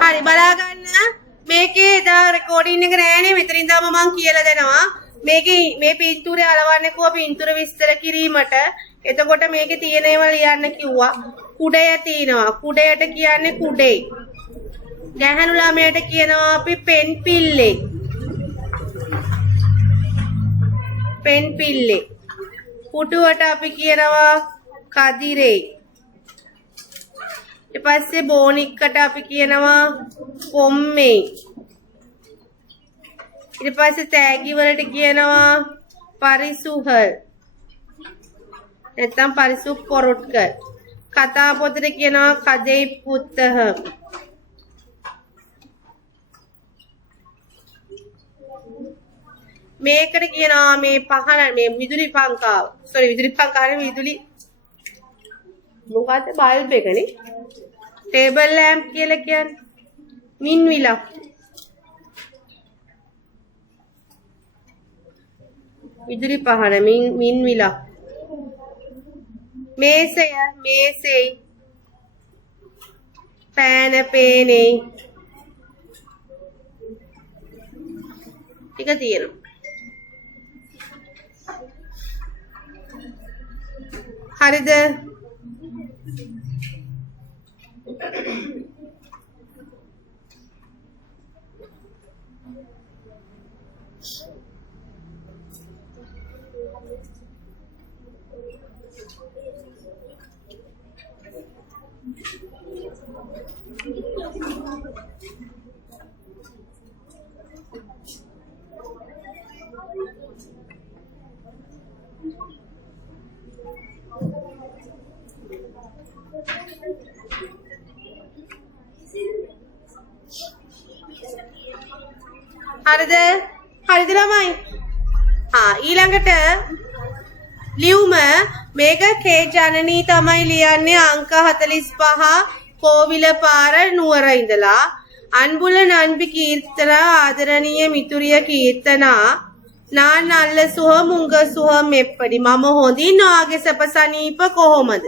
හරි බලා ගන්න. මේකේ දා රෙකෝඩින් එක නෑනේ. මෙතනින් ඉඳන්ම මම කියලා දෙනවා. මේකේ මේ පින්තූරේ අලවන්නේ කොහොම පින්තූර විස්තර කිරීමට. එතකොට මේකේ තියෙන ඒවා ලියන්න කිව්වා. කුඩය තියෙනවා. කුඩයට කියන්නේ කුඩේ. ගැහණු ළමයට කියනවා අපි පෙන් පිල්ලේ. පෙන් පිල්ලේ. පුටුවට අපි කියනවා කදිරේ. ඊට පස්සේ බෝනික්කට අපි කියනවා කොම්මේ. ඊට පස්සේ තෑගි වලට කියනවා පරිසුහල්. නැත්නම් පරිසුප් පොරොට්ක. කතා පොතට කියනවා කදේ පුත්තහ. මේකට කියනවා මේ පහන මේ විදුලි පංකාව. සෝරි විදුලි පංකාව නෙවෙයි විදුලි මොකද්ද බල්බ් එකනේ. ටේබල් ලැම්ප් කියලා කියන්නේ මින්විලක්. විදුලි පහන මින්විලක්. මේසය මේසෙයි. පෑන පේනේ. ටික තියෙනවා. හරිද? හරිද? හරිද ළමයි? ඊළඟට ලියුම මේක කේ ජනනී තමයි ලියන්නේ අංක 45 කෝවිල පාර නුවර ඉඳලා අන්බුල නන්බි කීර්තනා ආදරණීය මිතුරිය කීර්තනා නානල්ල සුහ මුංග සුහ මෙප්පඩි මම හොඳින් ඔයාගේ සපසනීප කොහොමද?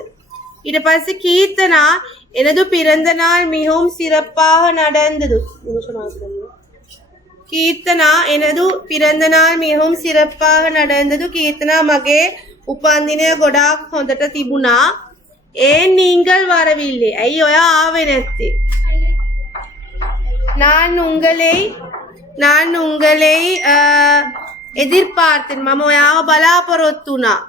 ඊට පස්සේ කීර්තනා එනදු පිරந்த நாள் மிகவும் சிறப்பாக நடந்தது. කීර්තනා එනදු පිරந்த நாள் மிகவும் சிறப்பாக நடந்தது. කීර්තනා මගේ උපන්දිනය ගොඩාක් හොඳට තිබුණා. நீங்கள் வரவில்லை. ඇයි ඔයා ආවේ නැත්තේ? நான் உங்களை எதிர்பார்த்தேன். මම ඔයාව බලාපොරොත්තු වුණා.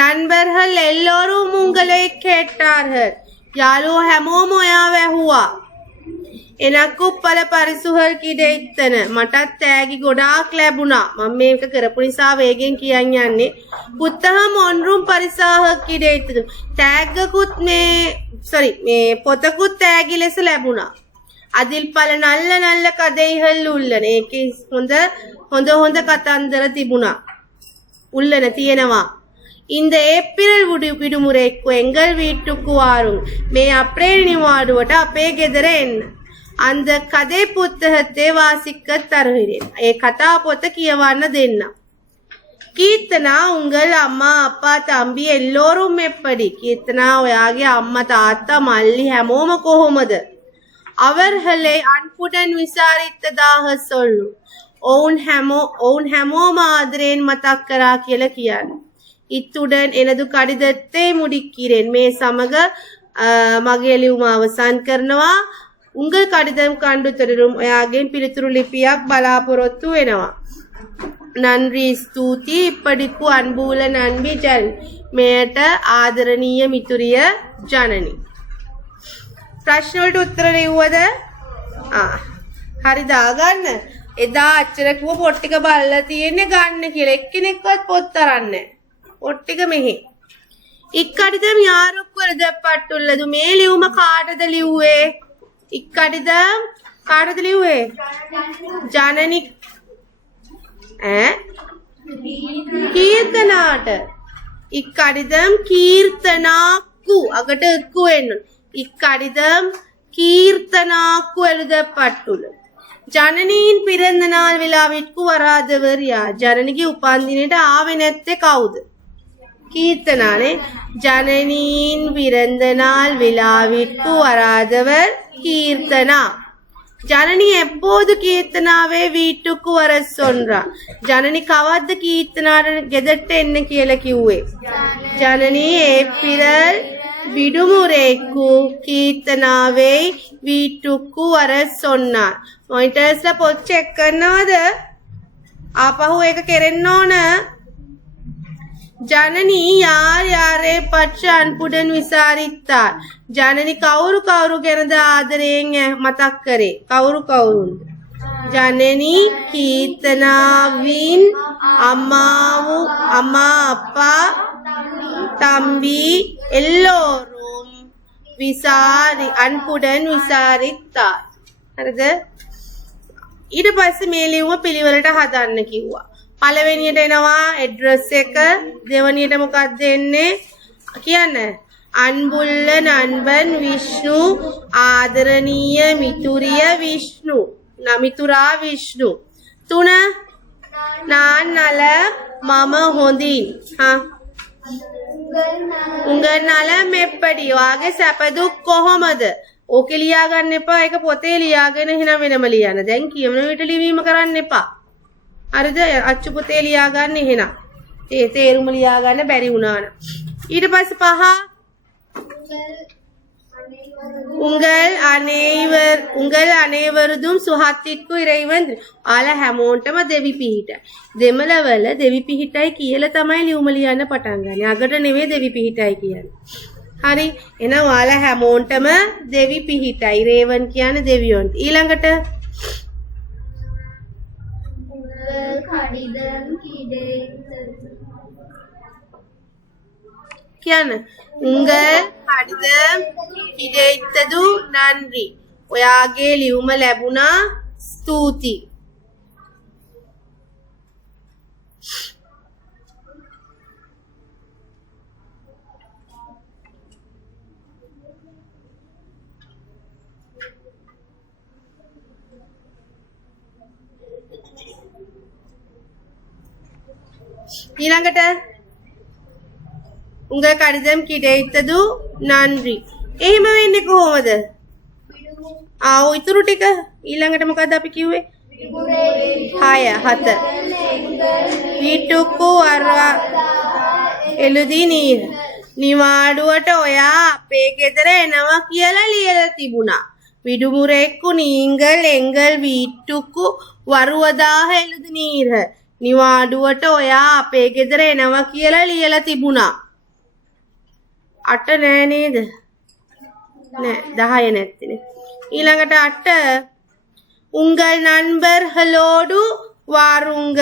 நண்பர்கள் எல்லோரும் உங்களை கேட்டார்கள். යාළුවෝ හැමෝම ඔයාව ඇහුවා. එනක්කු පල පරිසුහල් කිඩෙයිත්තන මටත් තෑගි ගොඩාක් ලැබුණා. මම මේක කරපු නිසා වේගෙන් කියන්න යන්නේ. පුත්තහම ඔන්රුම් පරිසාහක් කිඩෙයිත්තද තෑග්ගකුත් මේ පොතකුත් තෑගි ලෙස ලැබුණා. අදිල් පල නල්ල කදෙයිහල් උල්ලන. ඒකේ හොඳ කතන්දර තිබුණා. උල්ලන තියෙනවා. இந்த ஏப்ரல் விடுமுறைக்கு எங்கள் வீட்டுக்கு வாரும். மே අප්‍රේල් නිවාඩුවට අපේ ගෙදර එන්න. அந்த கதை புத்தகத்தை வாசிக்க தருகிறேன். ඒ කතා පොත කියවන්න දෙන්න. கீர்த்தனா உங்கள் அம்மா அப்பா தம்பி எல்லோரும் எப்படி? கீர்த்தனா ඔයාගේ අම්මා තාත්තා මල්ලි හැමෝම කොහොමද? அவர்களை அன்புடன் விசாரித்ததாக சொல்லு. ඔවුන් හැමෝම ආදරයෙන් මතක් කරා කියලා කියන්න. இத்துடன் எனது கடிதத்தை முடிக்கிறேன். මේ සමග මගේ ලියුම අවසන් කරනවා. උංගල් කඩිදම් කණ්ඩු තොරරුම් ඔයාගෙන් පිළිතුරු ලිපියක් බලාපොරොත්තු වෙනවා. නන්රි ස්තුතියි. ඉප්පඩිකු අන්බූල නන්බි ජන්. මෙයට ආදරණීය මිතුරිය ජනනි. ප්‍රශ්න වලට උත්තර ලිව්වද? හරි දාගන්න. එදා අච්චර කිව්ව පොත් ටික බලලා තියෙන්නේ ගන්න කියලා. එක්කෙනෙක්වත් පොත් අරන්නේ නැහැ. පොත් ටික මෙහි. ඉක්කඩිදම් යාරුක් වලදපට්ටුල්ලදු. මේ ලියුම කාටද ලිව්වේ? ඉක්කඩිදම් කාටද ලිව්වේ? ජනනි කීර්තනාට. ඉක්කඩිදම් කීර්තනාක්කු අගට එක්කු වෙන්න. ඉක්කඩිதம் கீர்த்தனாக்கு எழுதப்பட்டுள்ளது. ஜனனியின் பிறந்த நாள் விழாவிற்கு வராதவர் யார்? ஜனனிக்கு உபாந்தினிට ආවේ නැත්තේ කවුද? கீர்த்தனாනේ. ஜனனியின் பிறந்த நாள் விழாவிற்கு வராதவர் கீர்த்தனா. ජනනි எப்போது කීර්තනාවේ வீட்டுக்கு வர சொன்னா ජනනි කවද්ද කීර්තනාට ගෙදරට එන්න කියලා කිව්වේ ජනනි ඒපිරල් විඩුමුරේකු කීර්තනාවේ வீட்டுக்கு வர சொன்னார் මොනිටර්ස්ලා පොත් චෙක් කරනවද ආපහු ඒක කෙරෙන්න ඕන ජනනි යාර යාරේ පච්ච අන්පුඩන් විසාරිත්තා ජනනි කවුරු කවුරු ගැනද ආදරයෙන් මතක් කරේ කවුරු කවුරුන්ද ජනනි කීර්තනාවින් අම්මා අප්පා තම්බි එල්ලෝරුම් විසාරි අන්පුඩන් විසාරිත්තා හරිද ඊට පස්සේ මේ ලියුම පිළිවෙලට හදන්න කිව්වා පළවෙනියට එනවා ඇඩ්‍රස් එක දෙවෙනියට මොකක්ද එන්නේ කියන්න අන්බුල්ල නන්බන් විෂ්ණු ආදරණීය මිතුරිය විෂ්ණු නමිතුරා විෂ්ණු 3 නාන්නල මම හොඳින් හා උංගල් නල මෙප්පඩි වාගේ සැපදුක් කොහොමද ඕකේ ලියා ගන්න එපා ඒක පොතේ ලියාගෙන එහෙනම් වෙනම ලියන්න දැන් කියමන විට ලිවීම කරන්න එපා හරිද අච්චු පොතේ ලියා ගන්න එහෙනම් තේරුම ලියා ගන්න බැරි වුණා නම් ඊට පස්සේ 5 උංගල් අනේවරුදුම් සුහත්තික්කු ඉරයිවන් ආලා හැමෝටම දෙවි පිහිටයි දෙමළවල දෙවි පිහිටයි කියලා තමයි ලියුම ලියන්න පටන් ගන්නේ අගට නෙවෙයි දෙවි පිහිටයි කියන්නේ හරි එහෙනම් ඔයාලා හැමෝටම දෙවි පිහිටයි රේවන් කියන්නේ දෙවියන්ට ඊළඟට කඩිදම් කියන්න උංගල් කඩිදම් කිඩෙයිත්තදු නන්රි ඔයාගේ ලියුම ලැබුණා ස්තුතියි ඊළඟට උංග කඩිදම් කිඩෙයිත්තදු නන්රි එහෙම වෙන්නේ කොහොමද ඉතුරු ටික ඊළඟට මොකද්ද අපි කිව්වේ 7 வீட்டுக்கு වර එළුදී නීර නිවාඩුවට ඔයා අපේ ගෙදර එනවා කියලා ලියලා තිබුණා විදුමුරෙක්කු නීංගල් එංගල් வீட்டுக்கு වරුවදාහ එළුදී නීර නිවාඩුවට ඔයා අපේ ගෙදර එනවා කියලා ලියලා තිබුණා 8 නෑ නේද නෑ 10 නැත්තේ ඊළඟට 8 උංගල් නන්බර්හලෝඩු වාරුංග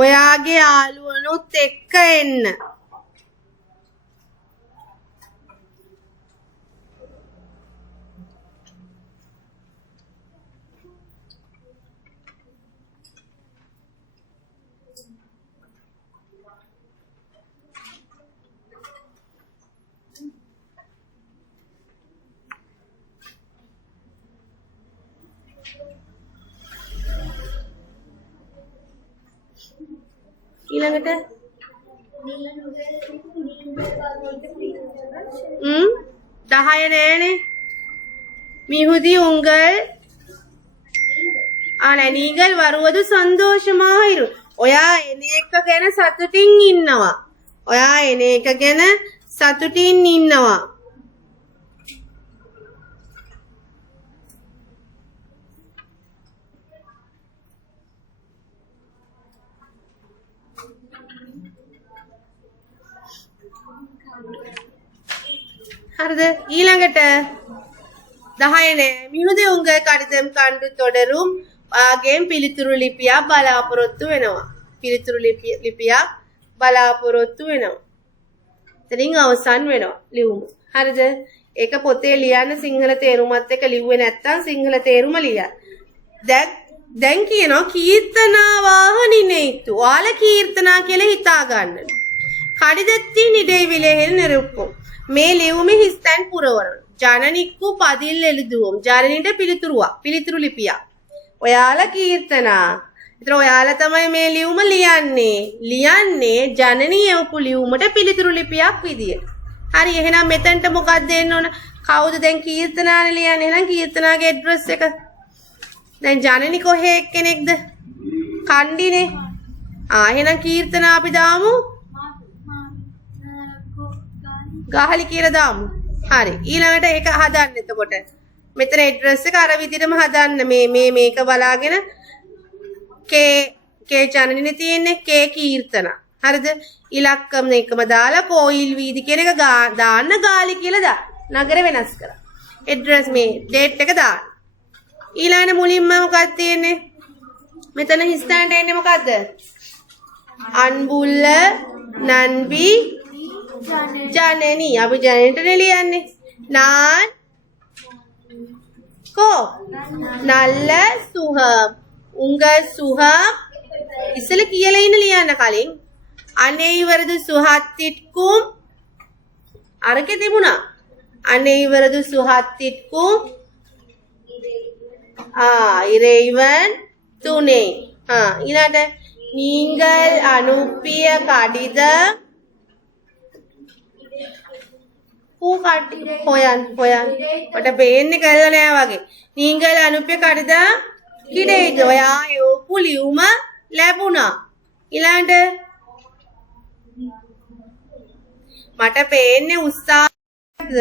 ඔයාගේ යාළුවනුත් එක්ක එන්න ඊළඟට 10 නෑනේ මිහුදි උංගල් නීගල් වරුවදු සන්තෝෂමාහිරු ඔයා එන එක ගැන සතුටින් ඉන්නවා හරිද ඊළඟට 10 නෑ මිනුදේ උංග කඩිදම් කණ්ඩු තොඩරුම් ආගෙන් පිළිතුරු ලිපියක් බලාපොරොත්තු වෙනවා එතනින් අවසන් වෙනවා ලියුම හරිද ඒක පොතේ ලියන්න සිංහල තේරුමත් එක්ක ලිව්වේ නැත්තම් සිංහල තේරුම ලියන්න දැන් කියනවා කීර්තනා වාහනිනෙයිතු ඔයාලා කීර්තනා කියලා හිතා ගන්න කඩිදත්ති නිඩේවිලෙහෙල් නිරුක්කෝ මේ ලියුමේ හිස්තැන් පුරවන ජනනික්කු පදිල් එළුදුවම් ජනනිට පිළිතුරු ලිපියක් ඔයාලා කීර්තනා ඒතර ඔයාලා තමයි මේ ලියුම ලියන්නේ ජනනී එවපු ලියුමට පිළිතුරු ලිපියක් විදියට හරි එහෙනම් මෙතනට මොකක්ද දෙන්න ඕන කවුද දැන් කීර්තනානේ ලියන්නේ එහෙනම් කීර්තනාගේ ඇඩ්‍රස් එක දැන් ජනනි කොහේ එක්කෙනෙක්ද? කණ්ඩිනේ. එහෙනම් කීර්තන අපි දාමු. ගාහලි කියලා දාමු. හරි. ඊළඟට ඒක හදන්න එතකොට. මෙතන ඇඩ්‍රස් එක අර විදිහටම හදන්න. මේක බලාගෙන කේ ජනනිනේ තියෙන්නේ කේ කීර්තන. හරිද? ඉලක්කම එකම දාලා කෝයිල් වීදි කියන එක දාන්න ගාලි කියලා දාන්න. නගර වෙනස් කරා. ඇඩ්‍රස් මේ ඩේට් එක දාන්න. ඊළඟට මුලින්ම මොකක්ද තියෙන්නේ? මෙතන හිස්තැනට එන්නේ මොකද්ද? අන්බුල්ල නන්බි ජනනි. අපි ජනනිටනේ ලියන්නේ. නාන් කෝ නල්ල සුහම් උංග සුහම් ඉස්සෙල්ල කියලා ඉන්න ලියන්න කලින් අනේ ඉවරදු සුහත්තිට්කුම් අරකේ තිබුණා. අනේ ඉවරදු සුහත්තිට්කුම් இறைவன் துணை. ඊළඟට நீங்கள் අනුප්පිය කඩිදම් හොයන් මට පේන්නේ කළා නෑ වගේ. நீங்கள் අනුප්පිය කඩිදම් කිඩේද? ඔයා යෝපු ලියුම ලැබුණා. ඊළඟට මට පේන්නේ උස්සාද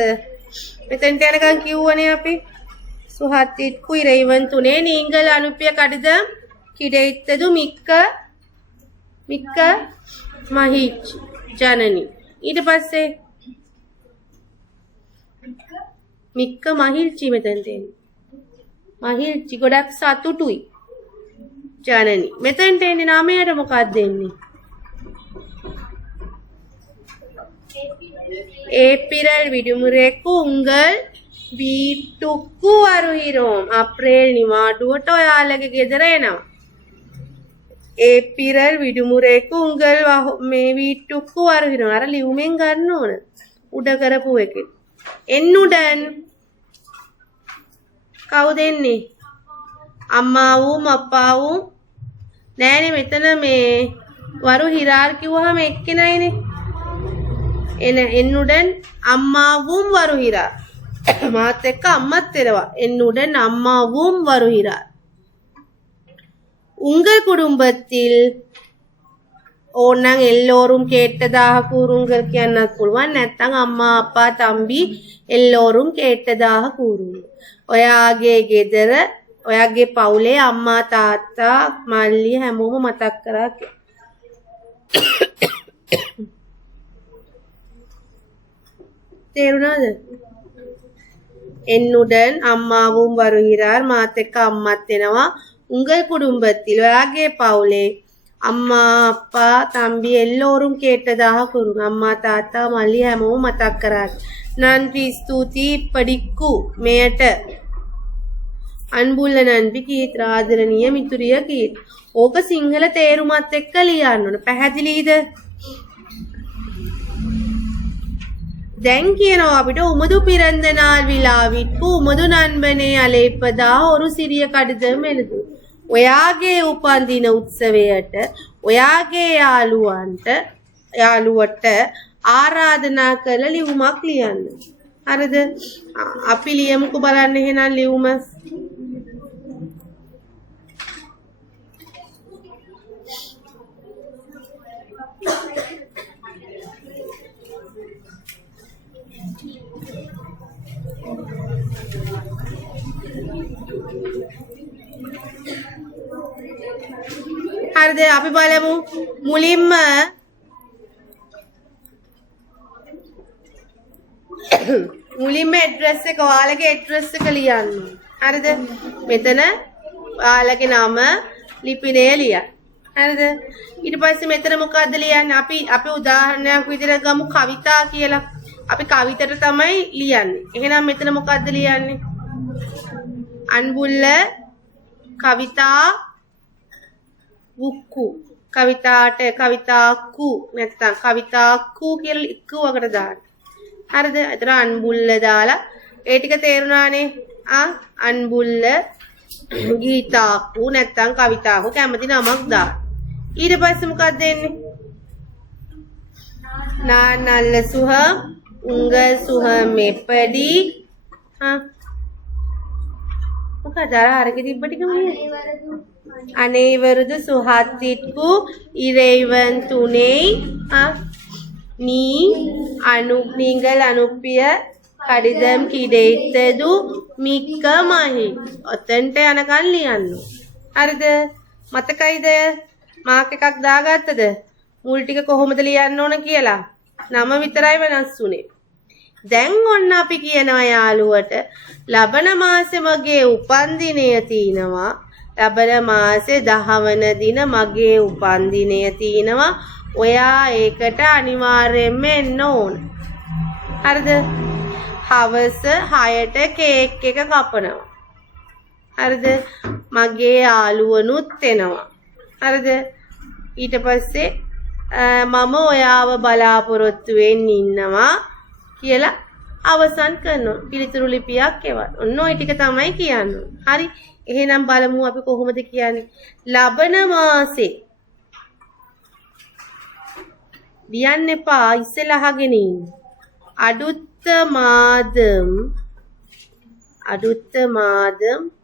මෙතෙන්ට යනකම් කිව්වනේ අපි. சுஹாத்திற்கு இறைவன் துணை. நீங்கள் அனுப்பிய கடிதம் கிடைத்தது மிக்க மகிழ்ச்சி ஜனனி. ඊට පස්සේ මික්ක මහිල්චි මෙතෙන් තියෙන්නේ. මහිල්චි ගොඩක් සතුටුයි ජනනි. මෙතෙන්ට එන්නේ නාමයට මොකක්ද දෙන්නේ? ஏப்ரல் විදුමුරේக்கு උංගල් வீட்டுக்கு வருகிறோம். අප්‍රේල් නිවාඩුවට ඔයාලගේ ගෙදර එනවා. ஏப்ரல் විදුමුරේக்கு උංගල් මේ வீட்டுக்கு வருகிறோம். අර ලියුමෙන් ගන්න ඕන. උඩ කරපු එකේ. එන්නුඩන් කවුද එන්නේ? අම්මාவும் අපාவும் නෑනේ මෙතන මේ වරු හිරාර් කිව්වහම එක්කෙනයිනේ. එන්නුඩන් අම්මාவும் වරු හිරාර් මාත් එක්ක අම්මත් එනවා. என்னுடன் அம்மாவும் வருகிறார். உங்கள் குடும்பத்தில் ඕනනම් எல்லோரும் கேட்டதாக கூறுங்கள் කියන්නත් පුළුවන්. නැත්නම් අම්මා අප්පා තම්බි எல்லோரும் கேட்டதாக கூறுங்கள். ඔයාගේ ගෙදර ඔයාගේ පවුලේ අම්මා තාත්තා මල්ලි හැමෝම මතක් කරා කියලා. තේරුණාද? என்னுடன் அம்மாவும் வருகிறார். මාත් එක්ක අම්මත් එනවා. உங்கள் குடும்பத்தில் ඔයාගේ පවුලේ අම්මා අප්පා තම්බි எல்லோரும் கேட்டதாக கூறுங்க. අම්මා තාත්තා මල්ලි හැමෝම මතක් කරා. නන්දි ස්තුති පඩික්කු මෙයට අන්බුල්ල නන්බි කීත් ආදරණීය මිතුරිය කීත්. ඕක සිංහල තේරුමත් එක්ක ලියන්න ඕන. පැහැදිලිද? දැන් කියනවා අපිට උමදු பிறந்த நாள் விழாவிற்கு உமது நண்பனை அழைப்பதாக ஒரு சிறிய கடிதம் எழுது. ඔයාගේ උපන්දින උත්සවයට ඔයාගේ යාළුවට ආරාධනා කරලා ලියුමක් ලියන්න. හරිද? අපි ලියමුකෝ බලන්න එහෙනම් ලියුම. හරිද? අපි බලමු මුලින්ම ඇඩ්‍රස් එක ඔයාලගේ ඇඩ්‍රස් එක ලියන්න. හරිද? මෙතන ඔයාලගේ නම ලිපිනය ලියන්න. හරිද? ඊට පස්සේ මෙතන මොකද්ද ලියන්නේ? අපි උදාහරණයක් විදිහට ගමු කවිතා කියලා. අපි කවිතට තමයි ලියන්නේ. එහෙනම් මෙතන මොකද්ද ලියන්නේ? අන්බුල්ල කවිතා බුක්කු. කවිතාට කවිතාකු නැත්නම් කවිතාකු කියලා ඉක්කුවකට දාන්න. හරිද? එතන අන්බුල්ල දාලා ඒ ටික තේරුණානේ. අන්බුල්ල ගීතාකු නැත්නම් කවිතාකු කැමති නමක් දාන්න. ඊට පස්සේ මොකක්ද දෙන්නේ? නානල්ල සුහම් උංග සුහම් මෙපඩි මොකද අරගේ තිබ්බ ටික මේ அனைவரது சுகத்திற்கு இறைவன் துணை நீங்கள் අනුපිය කඩිදම් கிடைத்தது මික්ක මහි ඔතෙන්ට යනකන් ලියන්න හරිද මතකයිද මාක් එකක් දාගත්තද මුල් ටික කොහොමද ලියන්න ඕන කියලා නම විතරයි වෙනස් වුනේ දැන් ඔන්න අපි කියනවා යාළුවට ලබන මාසෙ මගේ උපන්දිනය තිනවා ලබන මාසේ 10 වන දින මගේ උපන්දිනය තිනවා ඔයා ඒකට අනිවාර්යයෙන්ම එන්න ඕන හරිද හවස 6ට කේක් එක කපනවා හරිද මගේ යාළුවනුත් එනවා හරිද ඊට පස්සේ මම ඔයාව බලාපොරොත්තු වෙන්න ඉන්නවා කියලා අවසන් කරනවා පිළිතුරු ලිපියක් එවන්න. ඔන්න ඔය ටික තමයි කියන්නේ. හරි. එහෙනම් බලමු අපි කොහොමද කියන්නේ. ලබන මාසේ ලියන්න එපා ඉස්සෙල්ලා අහගෙන ඉන්න. அடுத்த மாதம்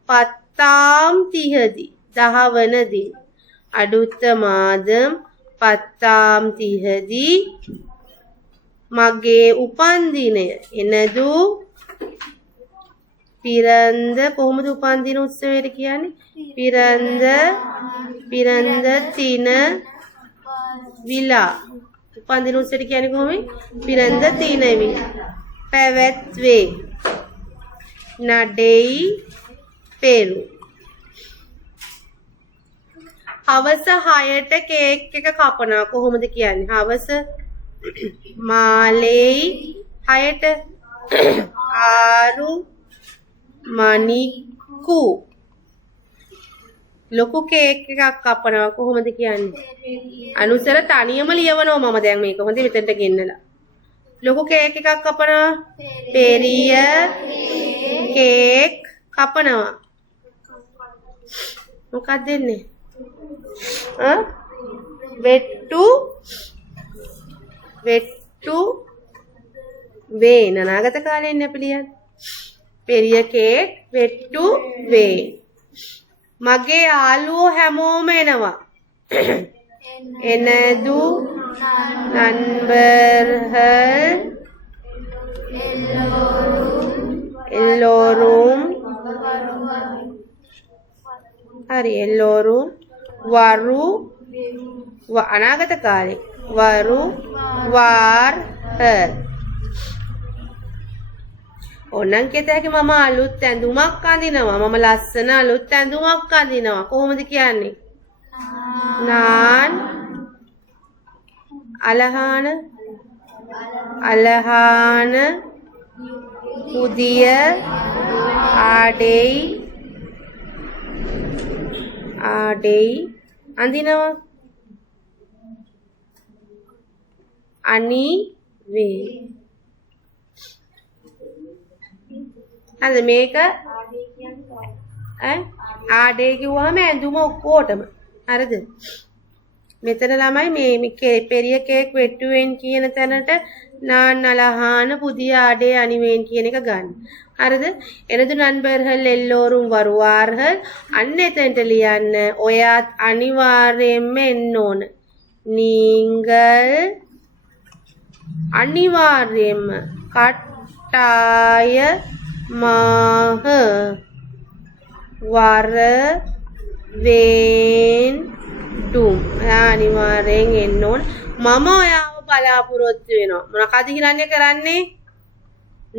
10ஆம் திகதி 10 වන දින. அடுத்த மாதம் 10ஆம் திகதி මගේ උපන්දිනය එනදු පිරන්ද කොහොමද උපන්දින උත්සවයට කියන්නේ පිරන්ද තින විලා උපන්දින උත්සවයට කියන්නේ කොහොමද පිරන්ද තින විලා පැවැත්වේ නඩෙයි පෙරු හවස 6ට කේක් එක කපනවා කොහොමද කියන්නේ හවස මාලෙයි 6ට ආරු මණිකු ලොකු කේක් එකක් කපනවා කොහොමද කියන්නේ අනුසර තනියම ලියවනවා මම දැන් මේක හොඳ මෙතනට ගෙන්නලා ලොකු කේක් එකක් කපනවා පෙරිය කේක් කපනවා මොකක්ද දෙන්නේ වෙට්ටු වේ අනාගත කාලයෙන් අපි ලියන්නේ පෙරිය කේක් වෙට්ටු වේ මගේ යාළුවෝ හැමෝම එනවා එනදු නண்பர்கள் எல்லோரும் හරි එல்லோரும் වරු අනාගත කාලේ වරු වාර් ඕනනම් කියත හැකි මම අලුත් ඇඳුමක් අඳිනවා මම ලස්සන අලුත් ඇඳුමක් අඳිනවා කොහොමද කියන්නේ නාන් අලහාන පුදිය ආඩෙයි අඳිනවා අනි වේ හරිද මේක ආඩේ කිව්වම ඇඳුම ඔක්කොටම හරිද මෙතන ළමයි මේ පෙරිය කේක් වෙට්ටුවෙන් කියන තැනට නාන් අලහාන පුදිය ආඩේ අනිවෙන් කියන එක ගන්න හරිද එනදු නண்பர்கள் எல்லோரும் வருவார்கள் අන්න එතනට ලියන්න ඔයාත් අනිවාර්යයෙන්ම එන්න ඕන நீங்கள் අනිවාර්යයෙන්ම කට්ටායමහ වරවෙන්ඩුම් අනිවාර්යෙන් එන්න ඕන මම ඔයාව බලාපොරොත්තු වෙනවා මොනකද හිරන්නේ කරන්නේ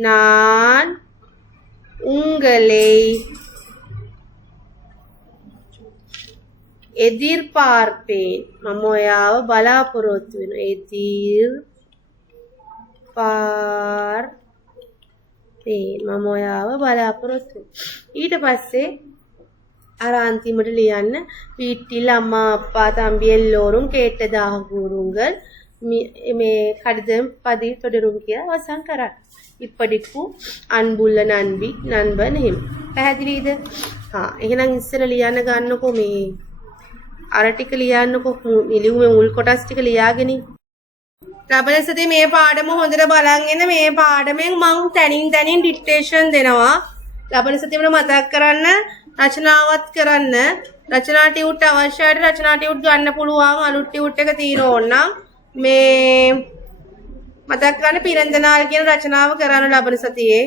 නාන් උංගලේ එදිර්පාර්පේන් මම ඔයාව බලාපොරොත්තු වෙනවා එදිර්පාර්පේන් මම ඔයාව බලාපොරොත්තු ඊට පස්සේ අර අන්තිමට ලියන්න வீட்டில் அம்மா அப்பா தம்பி எல்லோரும் கேட்டதாக கூறுங்கள் මේ කඩදම් පදී தொடரும் කියලා අවසන් කරන්න. ඉප්පඩිප්පු අන්බුල්ල නන්බි නන්බන් එහෙම. පැහැදිලිද? එහෙනම් ඉස්සර ලියන්න ගන්නකො මේ අර ටික ලියන්නකො ලියුමේ මුල් කොටස් ටික ලියාගෙන. ලබන මේ පාඩම හොඳට බලන් ඉන්න මේ පාඩමෙන් මම තනින් ඩික්ටේෂන් දෙනවා. ලබන සතියේ මතක් කරන්න රචනාවත් කරන්න. රචනා ටියුට් අවශ්‍යයි. රචනා ටියුට් ගන්න පුළුවන්. අලුත් ටියුට් එක තියෙන ඕන මේ මතක් කරන්න පිරන්දනාල් කියන රචනාව කරන්න ලබන සතියේ.